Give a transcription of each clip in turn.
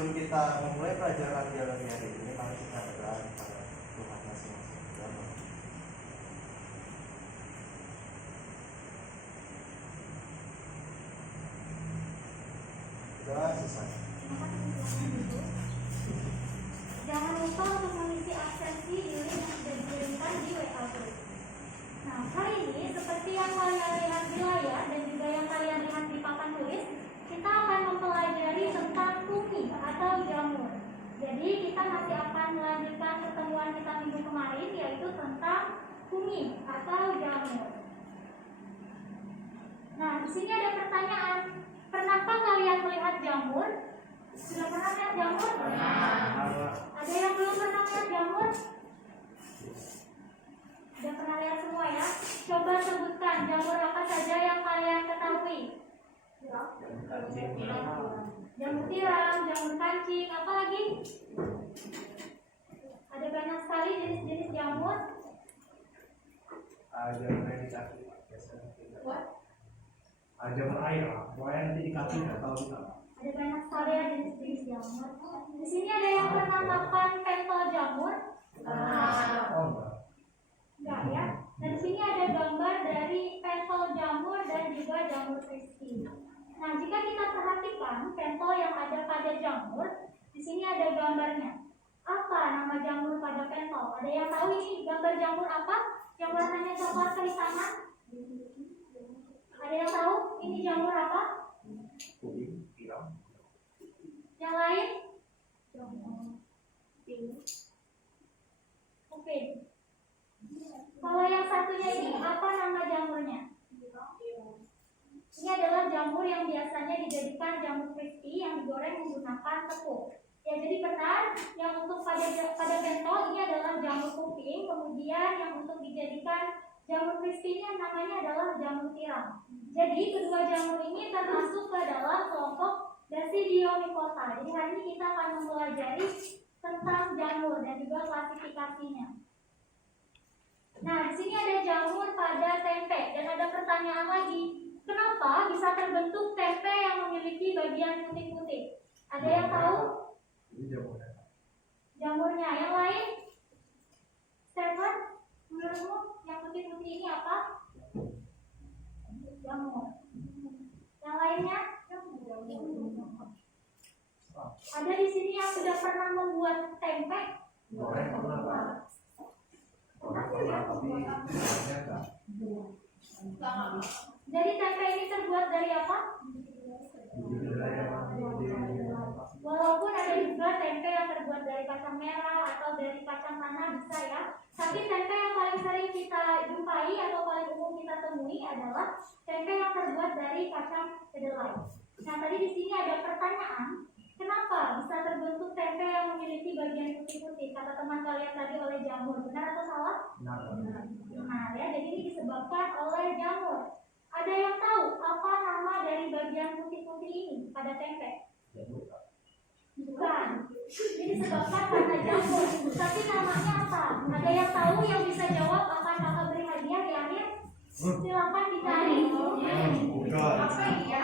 sebelum kita memulai pelajaran biologi hari ini, mari kita berdoa kepada Tuhan masing-masing. Doa selesai. Jangan lupa untuk mengisi absensi di link yang sudah dikirimkan di WA Group. Nah, hari ini seperti yang kalian lihat di layar dan juga yang kalian lihat di papan tulis, kita akan mempelajari tentang fungi atau jamur. Jadi kita masih akan melanjutkan pertemuan kita minggu kemarin, yaitu tentang fungi atau jamur. Nah, di sini ada pertanyaan. Pernahkah kalian melihat jamur? Sudah pernah lihat jamur? Ada yang belum pernah lihat jamur? Sudah pernah lihat semua ya? Coba sebutkan jamur apa saja yang kalian ketahui. Jamur tiram, jamur kancing, apa lagi? Ada banyak sekali jenis-jenis jamur. Jamur yang di kaki biasanya. Jamur air, pokoknya nanti di kaki nggak tahu kita. Ada banyak sekali ya jenis-jenis jamur. Di sini ada yang pernah makan pentol jamur? Enggak ya. Dan di sini ada gambar dari pentol jamur dan juga jamur crispy. Nah, jika kita perhatikan pentol yang ada pada jamur, di sini ada gambarnya. Apa nama jamur pada pentol? Ada yang tahu ini gambar jamur apa? Yang warnanya coklat kehitaman? Ada yang tahu ini jamur apa? Yang lain? Oke. Kalau yang satunya ini apa nama jamurnya? Ini adalah jamur yang biasanya dijadikan jamur crispy yang digoreng menggunakan tepung. Ya, jadi benar yang untuk pada pentol ini adalah jamur kuping, kemudian yang untuk dijadikan jamur crispy ini namanya adalah jamur tiram. Jadi kedua jamur ini termasuk ke dalam kelompok Basidiomycota. Jadi hari ini kita akan mempelajari tentang jamur dan juga klasifikasinya. Nah, di sini ada jamur pada tempe dan ada pertanyaan lagi. Kenapa bisa terbentuk tempe yang memiliki bagian putih-putih? Ada yang tahu? Ini jamurnya. Jamurnya. Yang lain? Stephen, menurutmu yang putih-putih ini apa? Jamur. Yang lainnya? Ada di sini yang sudah pernah membuat tempe? Jadi tempe ini terbuat dari apa? Walaupun ada juga tempe yang terbuat dari kacang merah atau dari kacang tanah bisa ya. Tapi tempe yang paling sering kita jumpai atau paling umum kita temui adalah tempe yang terbuat dari kacang kedelai. Nah, tadi di sini ada pertanyaan, kenapa bisa terbentuk tempe yang memiliki bagian putih-putih? Kata teman kalian tadi oleh jamur, benar atau salah? Benar ya. Jadi ini disebabkan oleh jamur. Ada yang tahu apa nama dari bagian putih-putih ini pada tempe? Bukan. Ini disebabkan karena jamur. Tapi namanya apa? Ada yang tahu yang bisa jawab akan kakak beri hadiah di akhir? Silakan dicari. Apa ya?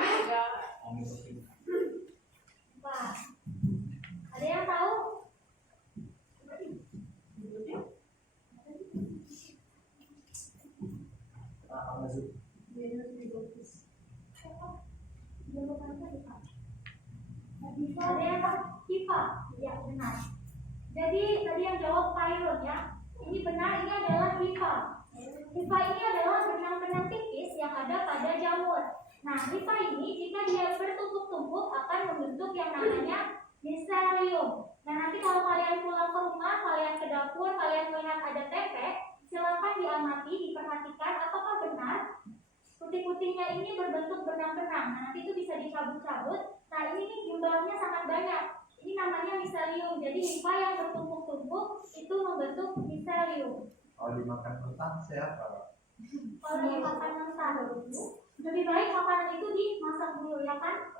Wah. Ada yang tahu? Ada yang tahu? Hifa. Ya, benar. Jadi tadi yang jawab Khairun ya. Ini benar, ini adalah hifa. Hifa ini adalah benang-benang tipis yang ada pada jamur. Nah, hifa ini jika dia bertumpuk-tumpuk akan membentuk yang namanya miselium. Nah, nanti kalau kalian pulang ke rumah, kalian ke dapur, kalian melihat ada tempe, silakan diamati, diperhatikan apakah benar putih-putihnya ini berbentuk benang-benang. Nah, nanti itu bisa dicabut-cabut. Nah, ini nih jumlahnya sangat banyak. Ini namanya miselium. Jadi hifa yang bertumpuk-tumpuk itu membentuk miselium. Kalau dimakan mentah sehat apa? Kalau dimakan mentah, lebih baik makanan itu dimasak dulu ya kan?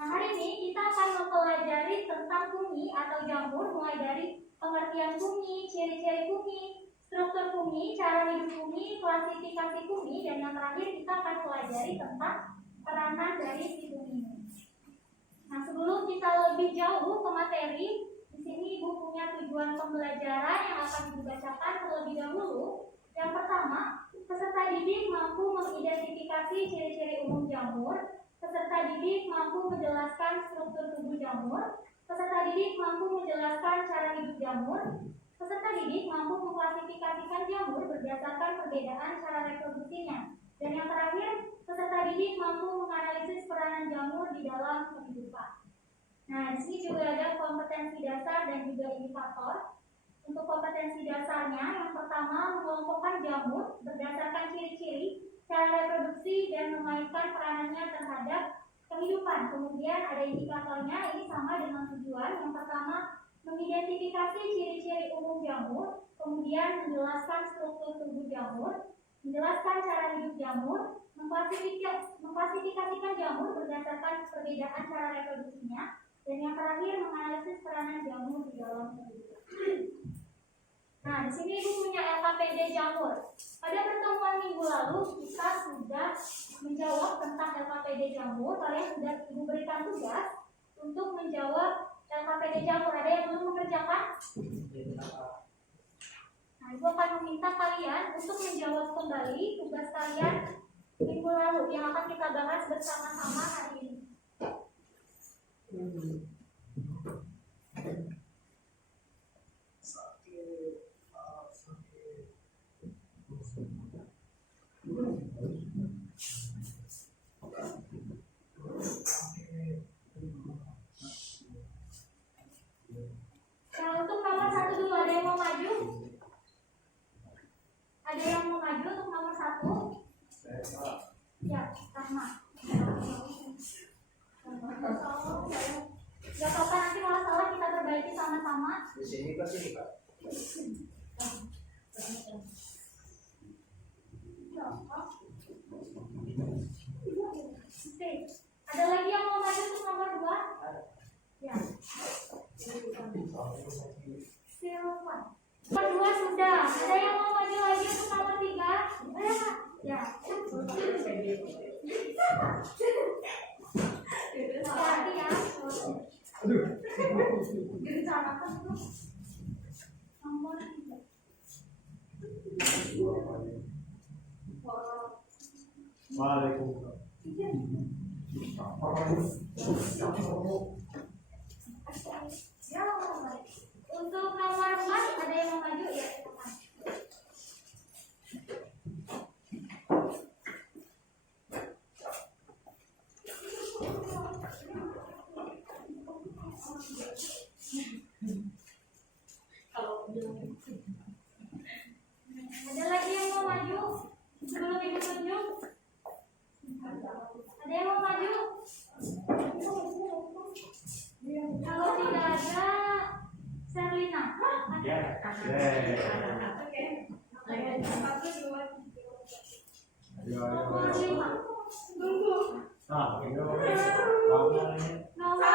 Nah, hari ini kita akan mempelajari tentang fungi atau jamur, mulai dari pengertian fungi, ciri-ciri fungi, struktur fungi, cara hidup fungi, klasifikasi fungi, dan yang terakhir kita akan pelajari tentang peranan dari si fungi ini. Nah, sebelum kita lebih jauh ke materi, di sini Ibu punya tujuan pembelajaran yang akan Ibu bacakan terlebih dahulu. Yang pertama, peserta didik mampu mengidentifikasi ciri-ciri umum jamur. Peserta didik mampu menjelaskan struktur tubuh jamur. Peserta didik mampu menjelaskan cara hidup jamur. Peserta didik mampu mengklasifikasikan jamur berdasarkan perbedaan cara reproduksinya. Dan yang terakhir, peserta didik mampu menganalisis peranan jamur di dalam kehidupan. Nah, di sini juga ada kompetensi dasar dan juga indikator. Untuk kompetensi dasarnya, yang pertama mengelompokkan jamur berdasarkan ciri-ciri, cara reproduksi, dan memainkan peranannya terhadap kehidupan. Kemudian ada indikatornya, ini sama dengan tujuan. Yang pertama, mengidentifikasi ciri-ciri umum jamur, kemudian menjelaskan struktur tubuh jamur, menjelaskan cara hidup jamur, mengklasifikasikan jamur berdasarkan perbedaan cara reproduksinya, dan yang terakhir menganalisis peranan jamur di dalam kehidupan. Nah, di sini Ibu punya LKPD jamur. Pada pertemuan minggu lalu kita sudah menjawab tentang LKPD jamur. Kalian sudah Ibu berikan tugas untuk menjawab LKPD jamur. Ada yang belum mengerjakan? Nah, Ibu akan meminta kalian untuk menjawab kembali tugas kalian minggu lalu yang akan kita bahas bersama-sama hari ini. Nah, untuk nomor 1 dulu, ada yang mau maju? Ada yang mau maju untuk nomor 1? Ya, Rahma. Gak apa-apa, nanti kalau salah kita perbaiki sama-sama. Di sini ke sini, Pak. Oke. Ada lagi yang mau maju untuk nomor 2? Ya. Silakan. Nomor 2 sudah. Ada yang mau maju lagi untuk nomor 3? Ya. Hati-hati ya. Direncanakan itu. Nomor 3. Waalaikumsalam. Untuk nomor 4 ada yang mau maju ya? Silakan. Ada lagi yang mau maju sebelum Ibu tunjuk? Ada yang mau maju? Kalau tidak ada, Serlina. Ya. Nomor 5. Nah, itu Nomor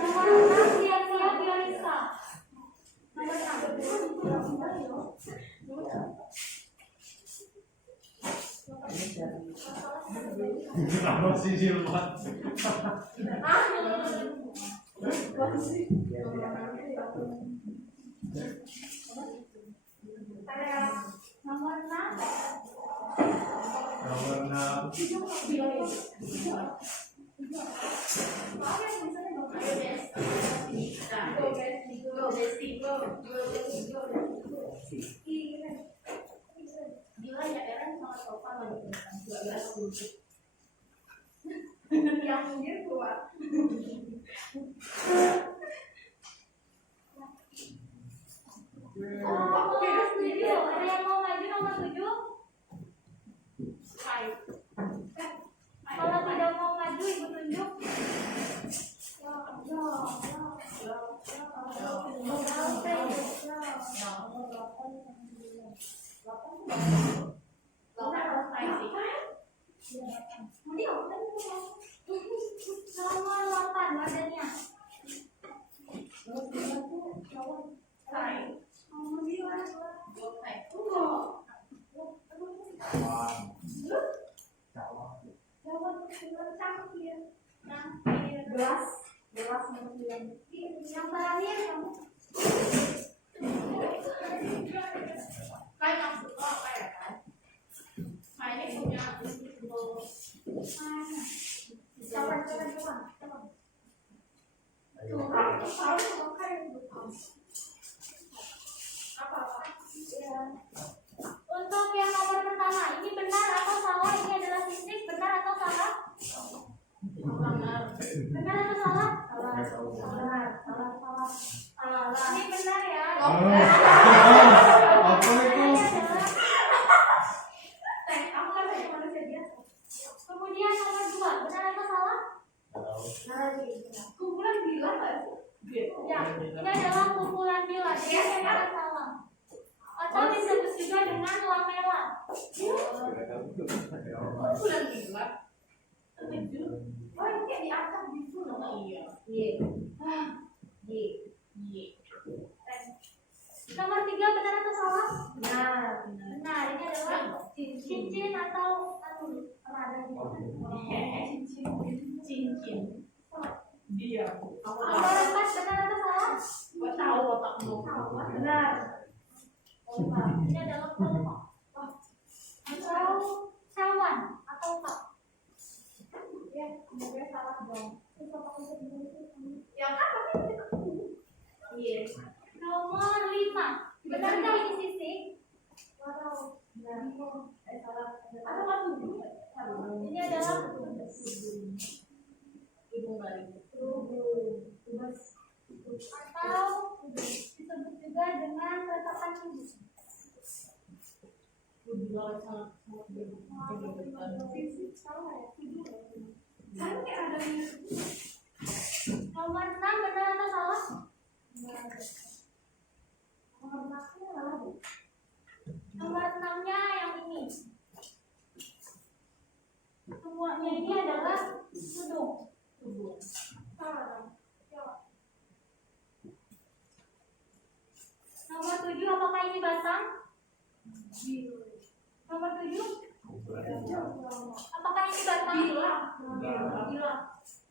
Nomor 6 Sia-Sia Biolisa. Nomor 6. apa sih Silvan? Nomor 6. Yang dia kuat. Ada yang mau maju nomor 7? Kalau tidak mau maju, Ibu tunjuk. Nomor 8 badannya. Gelas nomor 9. Yang terakhir kamu. Kayak maksud kayak kan? Ini punya Untuk yang nomor pertama, ini benar atau salah? Ini adalah sisik, benar atau salah? Benar atau salah? Salah. Ini benar ya. Apa itu? Kemudian nomor 2, benar atau salah? kumpulan bilang nggak sih? Ya, ini adalah kumpulan bilah, jadi benar atau salah? Atau disebut juga dengan lamela. Kumpulan bilang. Oh ini kayak diacak gitu loh. Iya. Nomor 3, benar atau salah? Benar. Benar, ini adalah cincin atau rada Cincin. Dia. Nomor 4, benar atau salah? Gua tahu otakmu. Benar. Ini adalah kelompok. Atau cawan atau kak. Ya, semoga salah dong. Ya kan tapi kita iya. Nomor 5, benarkah ini sisik? Wow, benar. Atau kan dulu? Ini adalah Ibu balik. atau disebut juga dengan retakan tubuh. Bilang sangat Nomor 6, benar atau salah? Nomor 6-nya yang ini. Semuanya ini adalah tudung. Salah. Nomor 7, apakah ini batang? Nomor 7, apakah ini batang? Bila.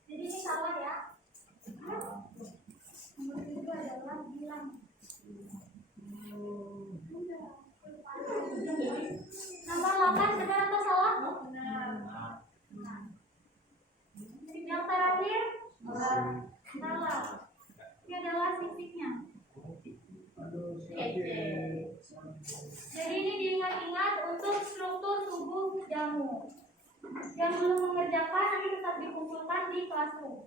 Jadi ini salah ya. Nomor 7 adalah bilang. Nomor 8, benar atau salah? benar. Yang terakhir, salah. Ini adalah sisiknya. Jadi ini diingat-ingat untuk struktur tubuh jamur. Yang belum mengerjakan nanti tetap dikumpulkan di classroom.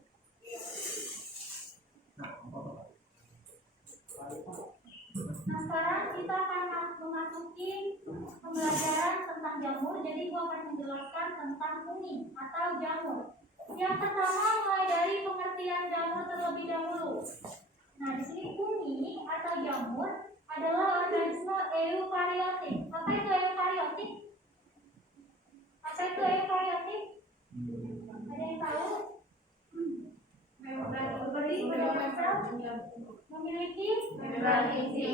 Nah sekarang kita akan memasuki pembelajaran tentang jamur. Jadi gua akan menjelaskan tentang kuning atau jamur. Yang pertama mulai dari pengertian jamur terlebih dahulu. Nah di sini kuning atau jamur adalah organisme eukariotik. Apa itu eukariotik? Apa itu eukariotik? Ada yang tahu? Memiliki membran inti.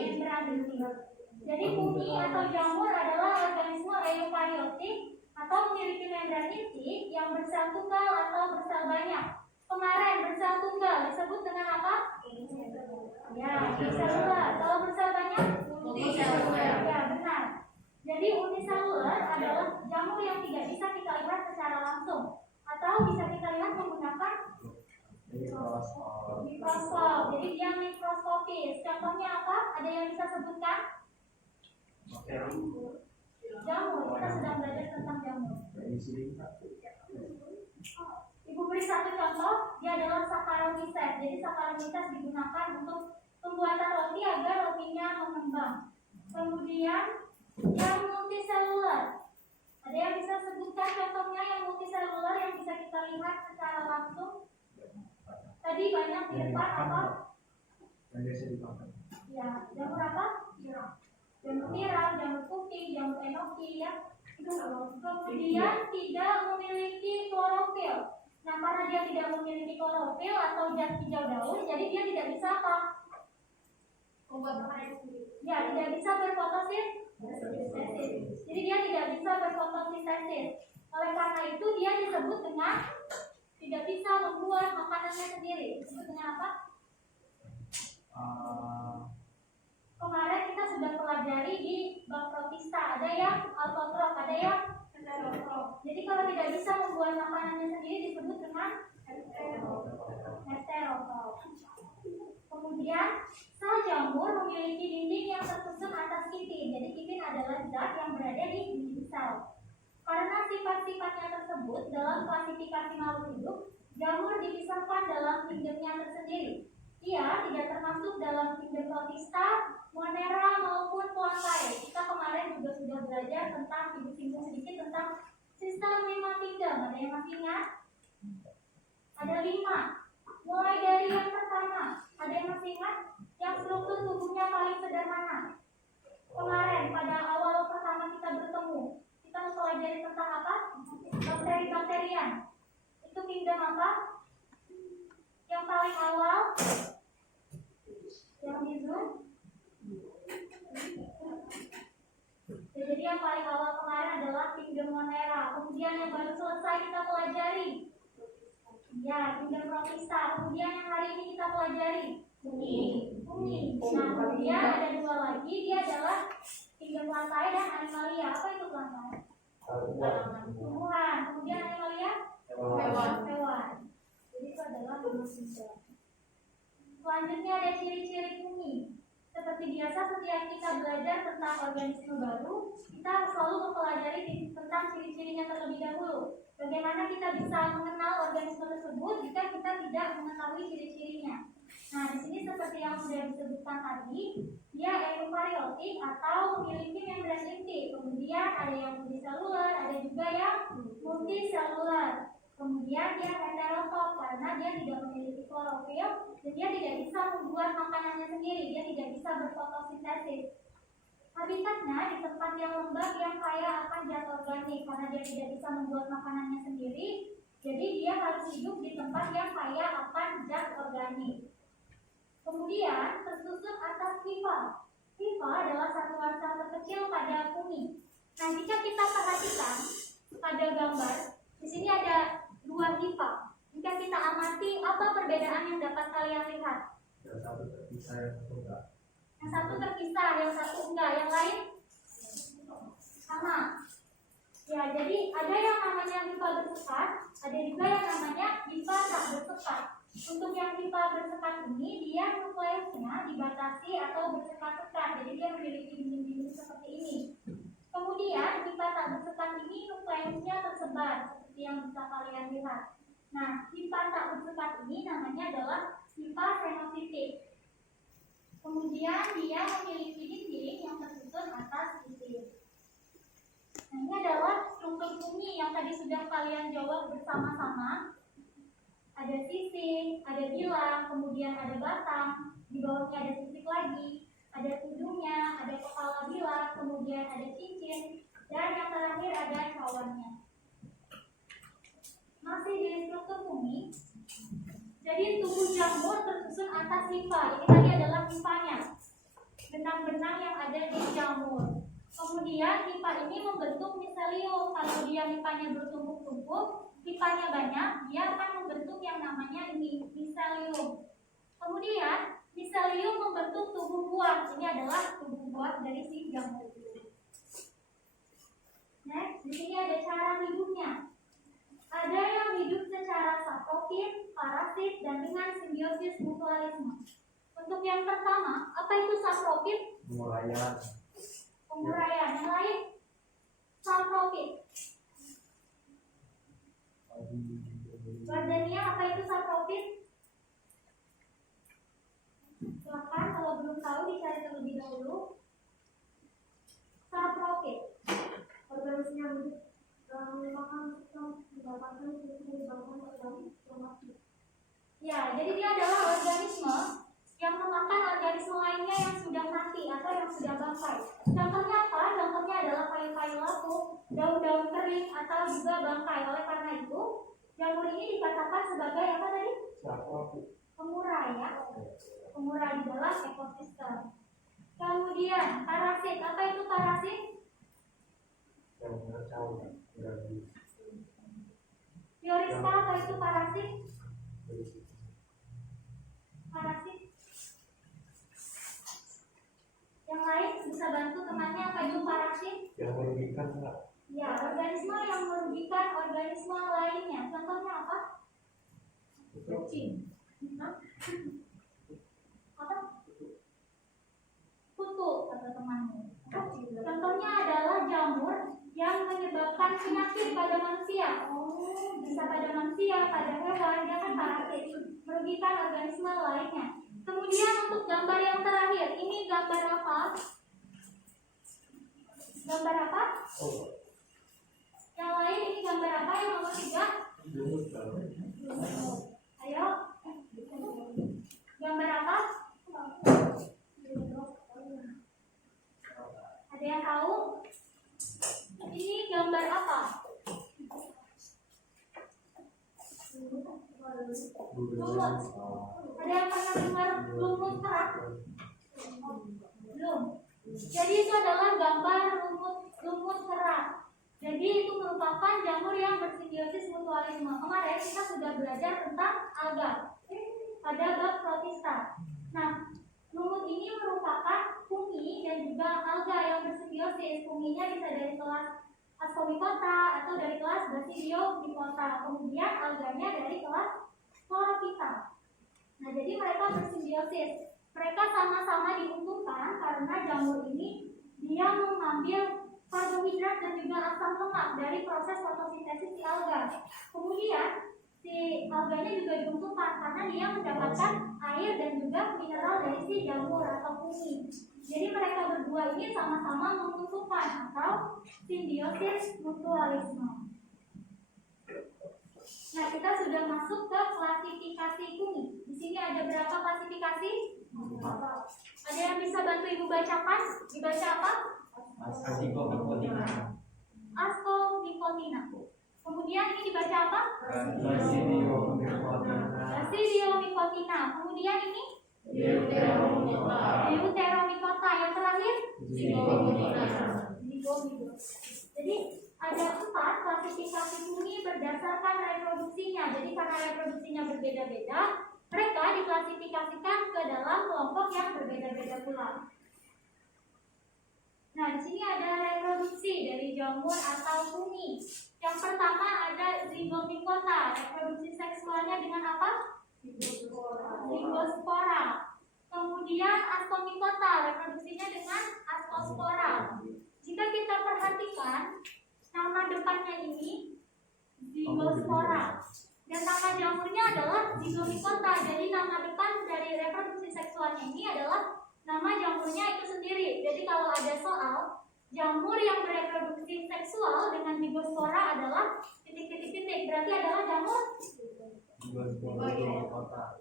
Jadi kuning atau jamur adalah organisme eukariotik atau memiliki membran inti yang bersel tunggal atau bersel banyak. Kemarin bersel tunggal disebut dengan apa? Ya, uniselular. Kalau bersel banyak? Multiselular. Ya, benar. Jadi uniselular adalah jamur yang tidak bisa kita lihat secara langsung atau bisa kita lihat menggunakan mikroskop. Jadi dia mikroskopis. Contohnya apa? Ada yang bisa sebutkan? Jamur. Kita sedang belajar tentang jamur. Ibu beri satu contoh. Dia adalah Saccharomyces. Jadi Saccharomyces digunakan untuk pembuatan roti agar rotinya mengembang. Kemudian yang multiselular. Ada yang bisa sebutkan contohnya yang multiselular yang bisa kita lihat secara langsung? Tadi banyak di depan apa? Ya, jamur apa? Jamur tiram, jamur kuping, jamur enoki ya. Kemudian tidak memiliki klorofil. Nah, karena dia tidak memiliki klorofil atau zat hijau daun, jadi dia tidak bisa apa? Ya, tidak bisa berfotosintesis. Jadi dia tidak bisa berfotosintesis. Oleh karena itu dia disebut dengan tidak bisa membuat makanannya sendiri. Disebut dengan apa? Kemarin kita sudah pelajari di bab protista, ada yang autotrof, ada yang heterotrof. Jadi kalau tidak bisa membuat makanannya sendiri disebut dengan heterotrof. Kemudian sel jamur memiliki dinding yang tersusun atas kitin. Jadi kitin adalah zat yang berada di dinding sel. Karena sifat-sifatnya tersebut dalam klasifikasi makhluk hidup, jamur dipisahkan dalam kingdomnya tersendiri. Ia tidak termasuk dalam kingdom protista, monera maupun plantae. Kita kemarin juga sudah belajar tentang singgung sedikit tentang sistem 5 kingdom. Ada yang masih ingat? Ada 5. Mulai dari yang pertama, ada yang masih ingat? Yang struktur tubuhnya paling sederhana. Kemarin pada awal pertama kita bertemu, kita mempelajari tentang apa? Bakteri-bakterian. Itu kingdom apa? Yang paling awal, yang di zoom. Jadi yang paling awal kemarin adalah kingdom monera. Kemudian yang baru selesai kita pelajari, ya, kingdom protista. Kemudian yang hari ini kita pelajari, fungi. Nah, kemudian ada 2 lagi, dia adalah kingdom plantae dan animalia. Apa itu plantae? Tumbuhan. Kemudian animalia? Hewan. Jadi itu adalah 5 kingdom. Selanjutnya ada ciri-ciri fungi. Seperti biasa setiap kita belajar tentang organisme baru, kita selalu mempelajari tentang ciri-cirinya terlebih dahulu. Bagaimana kita bisa mengenal organisme tersebut jika kita tidak mengetahui ciri-cirinya. Nah, di sini seperti yang sudah disebutkan tadi, dia eukariotik atau memiliki membran inti. Kemudian ada yang uniselular, ada juga yang multiselular. Kemudian dia heterotrof karena dia tidak memiliki klorofil dan dia tidak bisa membuat makanannya sendiri, dia tidak bisa berfotosintesis. Habitatnya di tempat yang lembab yang kaya akan zat organik karena dia tidak bisa membuat makanannya sendiri, jadi dia harus hidup di tempat yang kaya akan zat organik. Kemudian tersusun atas hifa. Hifa adalah satuan sel terkecil pada fungi. Nah, jika kita perhatikan pada gambar, di sini ada 2 hifa. Jika kita amati, apa perbedaan yang dapat kalian lihat? Yang satu terpisah, yang satu enggak. Yang satu terpisah, yang satu enggak, yang lain sama. Ya, jadi ada yang namanya hifa bersekat, ada juga yang namanya hifa tak bersekat. Untuk yang hifa bersekat ini, dia nukleusnya dibatasi atau bersekat-sekat, jadi dia memiliki dinding-dinding seperti ini. Kemudian hifa tak bersekat ini nukleusnya tersebar, seperti yang bisa kalian lihat. Nah, hifa tak bersekat ini namanya adalah hifa senositik. Kemudian dia memiliki dinding yang tersusun atas kitin. Nah, ini adalah struktur fungi yang tadi sudah kalian jawab bersama-sama. Ada sisik, ada bilang, kemudian ada batang, di bawahnya ada sisik lagi, ada tudungnya, ada kepala bilang, kemudian ada cincin, dan yang terakhir ada cawannya. Masih di struktur fungi. Jadi tubuh jamur tersusun atas hifa. Ini tadi adalah hifanya, benang-benang yang ada di jamur. Kemudian hifa ini membentuk miselium. Kalau dia hifanya bertumpuk-tumpuk, hifanya banyak, dia akan membentuk yang namanya ini miselium. Kemudian miselium membentuk tubuh buah. Ini adalah tubuh buah dari si jamur itu. Next, di sini ada cara hidupnya. Ada yang hidup secara saprofit, parasit, dan dengan simbiosis mutualisme. Untuk yang pertama, apa itu saprofit? Penguraian. Penguraian. Yang lain? Saprofit. Badannya apa itu saprofit? Silakan kalau belum tahu dicari terlebih dahulu. Saprofit. Organisme ya, jadi dia adalah organisme yang memakan organisme lainnya yang sudah mati atau yang sudah bangkai. Contohnya apa? Contohnya adalah kayu-kayu lapuk, daun-daun kering atau juga bangkai. Oleh karena itu, jamur ini dikatakan sebagai apa tadi? Pengurai ya. Pengurai di dalam ekosistem. Kemudian parasit. Apa itu parasit? Diorispa atau itu parasit? Parasit. Yang lain bisa bantu temannya apa itu parasit? Yang merugikan enggak? Ya, organisme yang merugikan organisme lainnya. Contohnya apa? Kucing. Apa? Kutu kata temanmu. Contohnya adalah jamur yang menyebabkan penyakit pada manusia. Bisa pada manusia, pada hewan, dia kan parasit, merugikan organisme lainnya. Kemudian untuk gambar yang terakhir, ini gambar apa? Gambar apa? Oh. Yang lain ini gambar apa? Yang nomor 3? Ayo. Gambar apa? Ada yang tahu? Ini gambar apa? Lumut. Ada yang pernah dengar lumut kerak? Belum. Jadi itu adalah gambar lumut kerak. Jadi itu merupakan jamur yang bersimbiosis mutualisme. Kemarin kita sudah belajar tentang alga pada bab protista. Nah, lumut ini merupakan fungi dan juga alga yang bersimbiosis. Funginya bisa dari kelas Ascomycota atau dari kelas Basidiomycota. Kemudian alganya dari kelas Chlorophyta. Nah, jadi mereka bersimbiosis. Mereka sama-sama diuntungkan karena jamur ini dia mengambil karbohidrat dan juga asam lemak dari proses fotosintesis si alga. Kemudian si alganya juga diuntungkan karena dia mendapatkan air dan juga mineral dari si jamur atau fungi. Jadi mereka berdua ini sama-sama menguntungkan atau simbiosis mutualisme. Nah, kita sudah masuk ke klasifikasi fungi. Di sini ada berapa klasifikasi? Ada yang bisa bantu ibu bacakan? Dibaca apa? Ascomycotina. Kemudian ini dibaca apa? Basidiomycotina. Kemudian ini? Deuteromycota. Yang terakhir? Zygomicota. Jadi ada 4 klasifikasi fungi berdasarkan reproduksinya. Jadi karena reproduksinya berbeda-beda, mereka diklasifikasikan ke dalam kelompok yang berbeda-beda pula. Nah, di sini ada reproduksi dari jamur atau fungi. Yang pertama ada Zygomicota. Reproduksi seksualnya dengan apa? Zygospora. Kemudian Ascomycota. Reproduksinya dengan Ascospora. Jika kita perhatikan, nama depannya ini Zygospora. Dan nama jamurnya adalah Zygomicota. Jadi nama depan dari reproduksi seksualnya ini adalah nama jamurnya itu sendiri. Jadi kalau ada soal jamur yang bereproduksi seksual dengan Zygospora adalah titik-titik-titik, berarti adalah jamur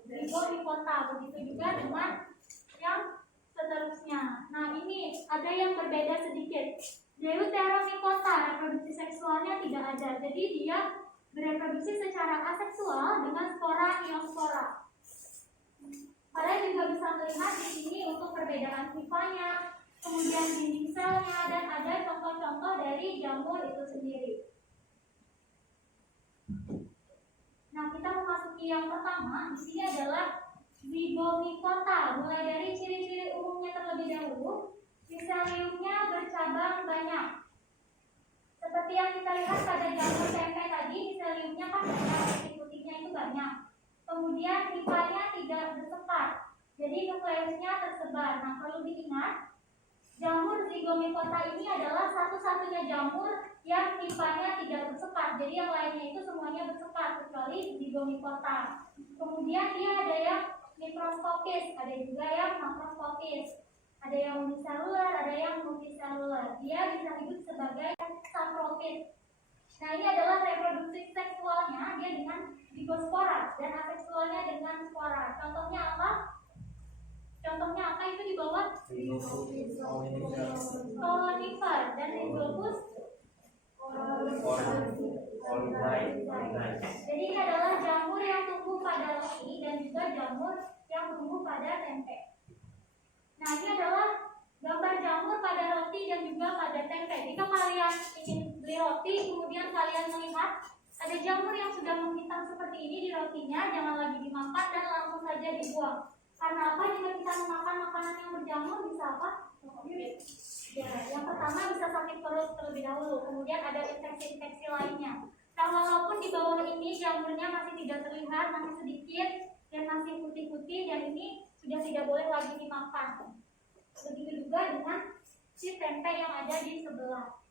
Zygomicota. Begitu juga dengan yang seterusnya. Nah, ini ada yang berbeda sedikit. Deuteromycota, reproduksi seksualnya tidak ada. Jadi dia bereproduksi secara aseksual dengan spora iospora. Kalian juga bisa melihat di sini untuk perbedaan tipenya, kemudian dinding selnya, dan ada contoh-contoh dari jamur itu sendiri. Nah, kita memasuki yang pertama. Di sini adalah Zygomicota. Mulai dari ciri-ciri umumnya terlebih dahulu. Miseliumnya bercabang banyak. Seperti yang kita lihat pada jamur tempe tadi, miseliumnya kan banyak, titik-titiknya itu banyak. Kemudian hifanya tidak bersekat, jadi nukleusnya tersebar. Nah, perlu diingat, jamur Zygomicota ini adalah satu-satunya jamur yang hifanya tidak bersekat. Jadi yang lainnya itu semuanya bersekat kecuali Zygomicota. Kemudian dia ada yang mikroskopis, ada juga yang makroskopis. Ada yang uniseluler, ada yang multiseluler. Dia bisa hidup sebagai saprofit. Nah, ini adalah reproduksi seksualnya dia dengan Zygospora dan aseksualnya dengan spora. Contohnya apa? Contohnya apa itu di bawah? Conifer dan Rhizopus. Jadi ini adalah jamur yang tumbuh pada roti dan juga jamur yang tumbuh pada tempe. Nah, ini adalah gambar jamur pada roti dan juga pada tempe. Jika kalian ingin beli roti, kemudian kalian melihat ada jamur yang sudah binatang seperti ini di rotinya jangan lagi dimakan dan langsung saja dibuang. Karena apa? Jika kita memakan makanan yang berjamur bisa apa? Ya, yang pertama bisa sakit perut terlebih dahulu, kemudian ada infeksi-infeksi lainnya. Nah, walaupun di bawah ini jamurnya masih tidak terlihat, masih sedikit dan masih putih-putih, dan ini sudah tidak boleh lagi dimakan. Begitu juga dengan si tempe yang ada di sebelah.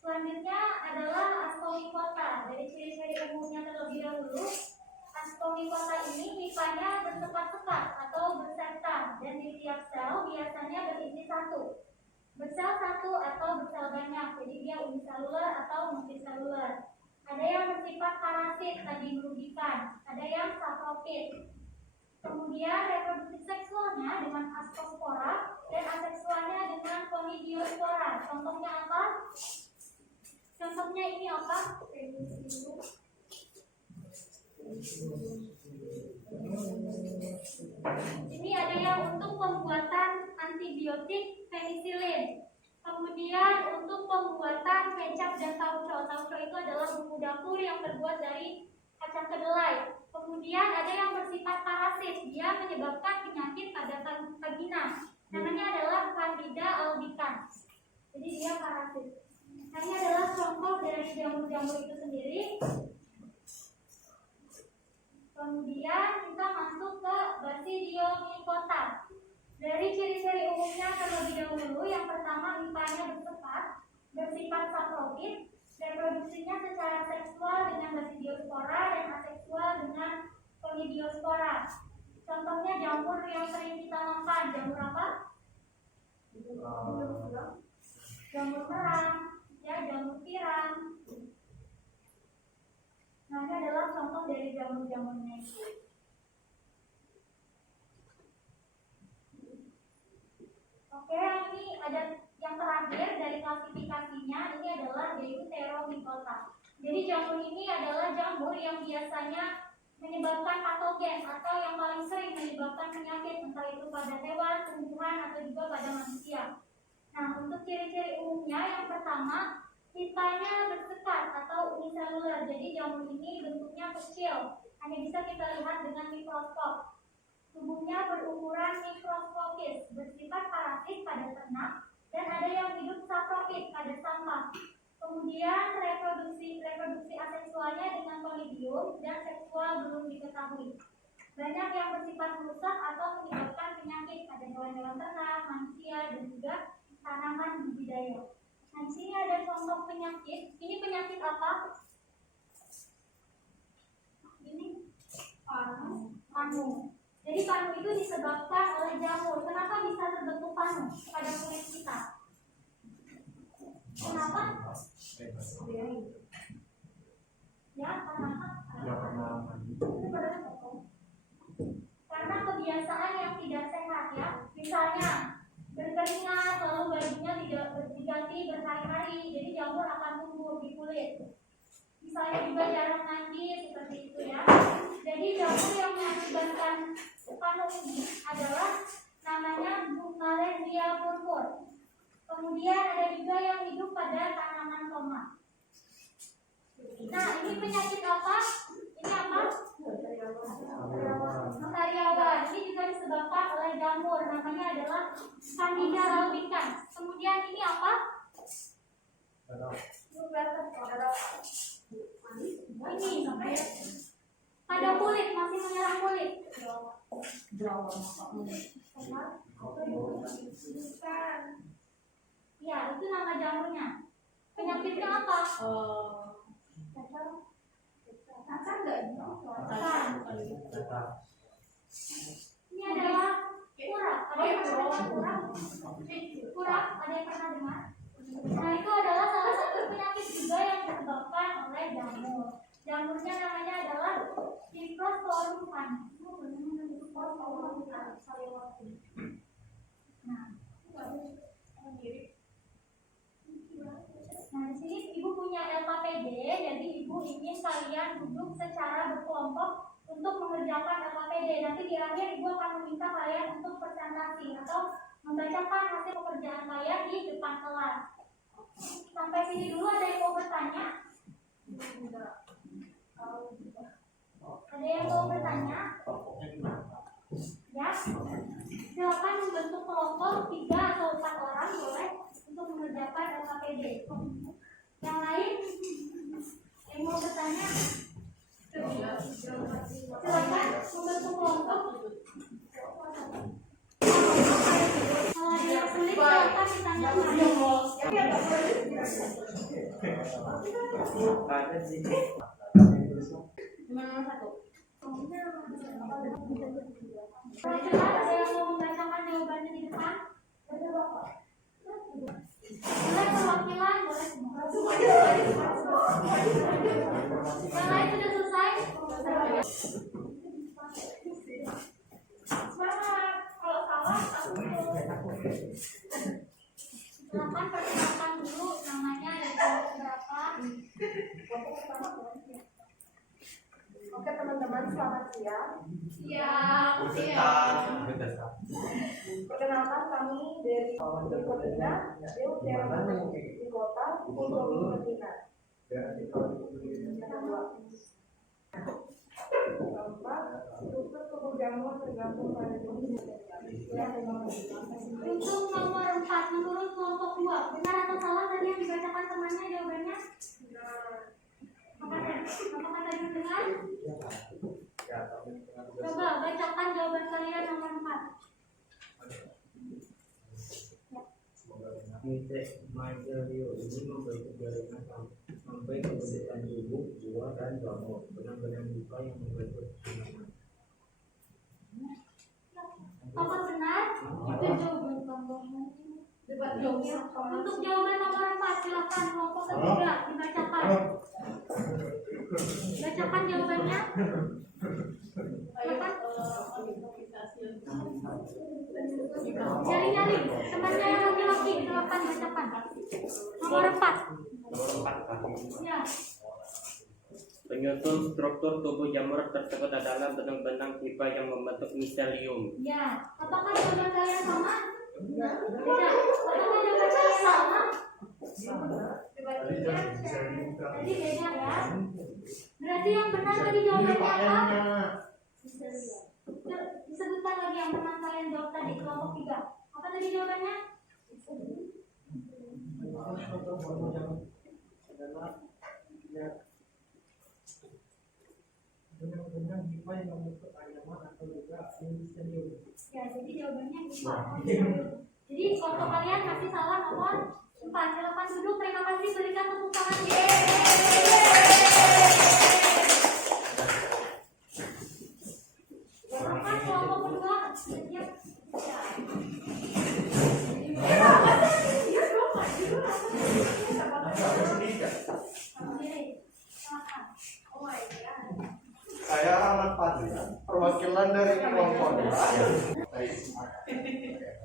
Selanjutnya adalah ascomycota. Dari ciri-ciri umumnya terlebih dahulu, ascomycota ini pipanya bersekat-sekat atau berserta, dan di tiap sel biasanya berisi satu. Bersel satu atau bersel banyak, jadi dia uniselular atau multiselular. Ada yang bersifat parasit, tadi merugikan. Ada yang saprofit. Kemudian reproduksi seksualnya dengan ascospora dan aseksualnya dengan conidiospora. Contohnya apa? Contohnya ini apa? Ini ada yang untuk pembuatan antibiotik penisilin. Kemudian untuk pembuatan kecap dan tauco. Tauco itu adalah bumbu dapur yang terbuat dari kacang kedelai. Kemudian ada yang bersifat parasit. Dia menyebabkan penyakit pada vagina. Namanya adalah Candida albicans. Jadi dia parasit. Nah, ini adalah contoh dari jamur-jamur itu sendiri. Kemudian kita masuk ke Basidiomycota. Dari ciri-ciri umumnya terlebih dahulu, yang pertama pipanya bersekat, bersifat saprofit, reproduksinya secara seksual dengan Basidiospora dan aseksual dengan Conidiospora. Contohnya jamur yang sering kita makan, jamur apa? Jamur merang, ya, jamur tiram. Nah, ini adalah contoh dari jamur-jamurnya itu. Oke, ini ada yang terakhir dari klasifikasinya, ini adalah Deuteromycota. Jadi jamur ini adalah jamur yang biasanya menyebabkan patogen atau yang paling sering menyebabkan penyakit, entah itu pada hewan, tumbuhan, atau juga pada manusia. Nah, untuk ciri-ciri umumnya, yang pertama, pipanya bersekat atau uniselular. Jadi jamur ini bentuknya kecil, hanya bisa kita lihat dengan mikroskop. Tubuhnya berukuran mikroskopis, bersifat parasit pada ternak, dan ada yang hidup saprofit pada sampah. Kemudian reproduksi aseksualnya dengan conidium dan seksual belum diketahui. Banyak yang bersifat merusak atau menyebabkan penyakit pada hewan-hewan ternak, manusia, dan juga tanaman budidaya. Nah, di sini ada contoh penyakit. Ini penyakit apa? Ini panu. Jadi panu itu disebabkan oleh jamur. Kenapa bisa terbentuk panu pada kulit kita? Kenapa? Ya, karena kebiasaan yang tidak sehat, ya. Misalnya berkeringat, lalu bajunya tidak diganti berhari-hari, jadi jamur akan tumbuh di kulit. Misalnya juga jarang mandi, seperti itu, ya. Jadi jamur yang mengakibatkan panu ini adalah namanya Bucalesia purpur. Kemudian ada juga yang hidup pada tanaman tomat. Nah, ini penyakit apa? Ini apa? Karyawan. Ini juga disebabkan oleh jamur. Namanya adalah Candida albicans. Kemudian ini apa? Ini pada kulit, masih menyerang kulit. Ya, itu nama jamurnya. Penyakitnya apa? Ini adalah kurap. Ada yang pernah dengar kurap? Kurap, ada yang pernah dengar? Nah, itu adalah salah satu penyakit juga yang disebabkan oleh jamur. Jamurnya namanya adalah Diplosporum canis. Nah, di sini ibu punya LKPD, jadi ibu ingin kalian duduk secara berkelompok untuk mengerjakan LKPD. Nanti di akhir ibu akan meminta kalian untuk presentasi atau membacakan hasil pekerjaan kalian di depan kelas. Sampai sini dulu, ada yang mau bertanya? Ada yang mau bertanya? Ya, silakan membentuk kelompok 3 atau 4 orang boleh untuk mengerjakan LKPD. Yang lain yang mau bertanya? Silakan membentuk kelompok. Kalau ada yang sulit silakan ditanyakan. Ada sih. Nomor 1. Silakan ada yang mau membacakan jawabannya di depan. Boleh perwakilan, boleh semua. Yang lain sudah selesai? Semangat. Kalau salah aku Silakan perkenalkan dulu namanya dan kelompok berapa. Oke teman-teman, selamat siang. Perkenalkan kami dari Filipina, di kota Filipina. Keempat, struktur tubuh jamur tergantung pada jenis. Untuk nomor 4 menurut kelompok 2, benar atau salah tadi yang dibacakan temannya jawabannya? Apakah tadi mendengar? Coba bacakan jawaban kalian nomor 4. Mycelium ini membentuk jaringan sampai ke permukaan tubuh, buah, dan jamur. Benang-benang buka yang membentuk jaringan. Apakah benar? Itu jawaban tambahan. Untuk jawaban nomor 4, silakan kelompok ketiga dibacakan. Bacakan jawabannya. Nyari-nyari temannya yang laki-laki, silakan bacakan. Nomor 4. Ya. Penyusun struktur tubuh jamur tersebut adalah benang-benang pipa yang membentuk miselium. Ya. Apakah jawaban kalian sama? Tidak. Apakah jawaban kalian sama? Tadi beda ya. Berarti yang benar tadi jawabannya apa? Disebutkan lagi yang pernah kalian jawab tadi kelompok 3. Apa tadi jawabannya? Benar-benar pipa yang membentuk anyaman atau juga miselium. Ya, jadi jawabannya bisa. Jadi kelompok kalian masih salah nomor 4. Silakan duduk. Terima kasih. Berikan tepuk tangan. Silakan kelompok kedua. Siap. Sendiri. Silakan. Oh my God. Saya Ahmad Fadlian, perwakilan dari kelompok 2.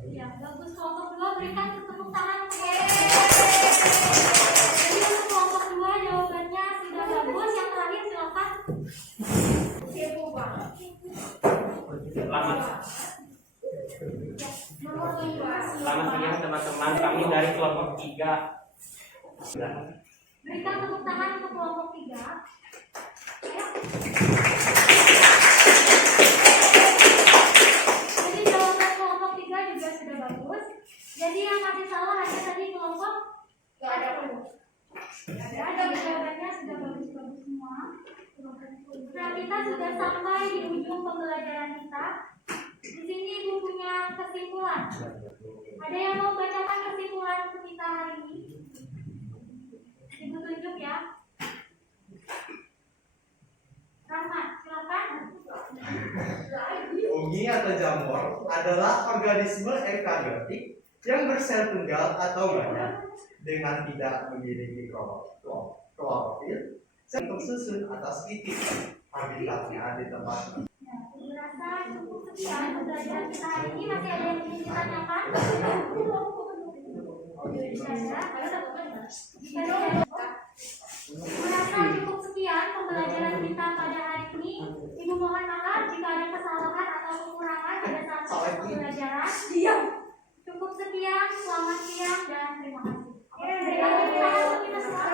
Ya, bagus. Kelompok 2 berikan tepuk tangan. Jadi untuk kelompok 2 jawabannya sudah bagus. Yang terakhir silakan. Selamat siang teman-teman, kami dari kelompok 3. Berikan tepuk tangan untuk kelompok 3. Ayo. Jadi jawaban kelompok 3 juga sudah bagus. Jadi yang masih salah hanya tadi kelompok ada jawabannya sudah bagus-bagus semua. Nah, kita sudah sampai di ujung pembelajaran kita. Di sini Ibu punya kesimpulan. Ada yang mau bacakan kesimpulan untuk kita hari ini? Ibu tunjuk ya. Rahmat, silakan. Fungi atau jamur adalah organisme eukariotik yang bersel tunggal atau banyak dengan tidak memiliki klorofil untuk susun atas titik. Habitatnya di tempat. Nah, merasa cukup sekian pembelajaran kita hari ini. Masih ada yang ingin ditanyakan? Merasa cukup sekian pembelajaran kita pada hari ini. Ibu mohon maaf jika ada kesalahan atau kekurangan pada saat proses pembelajaran. Cukup sekian, selamat siang dan terima kasih. Berikan tepuk tangan untuk kita semua.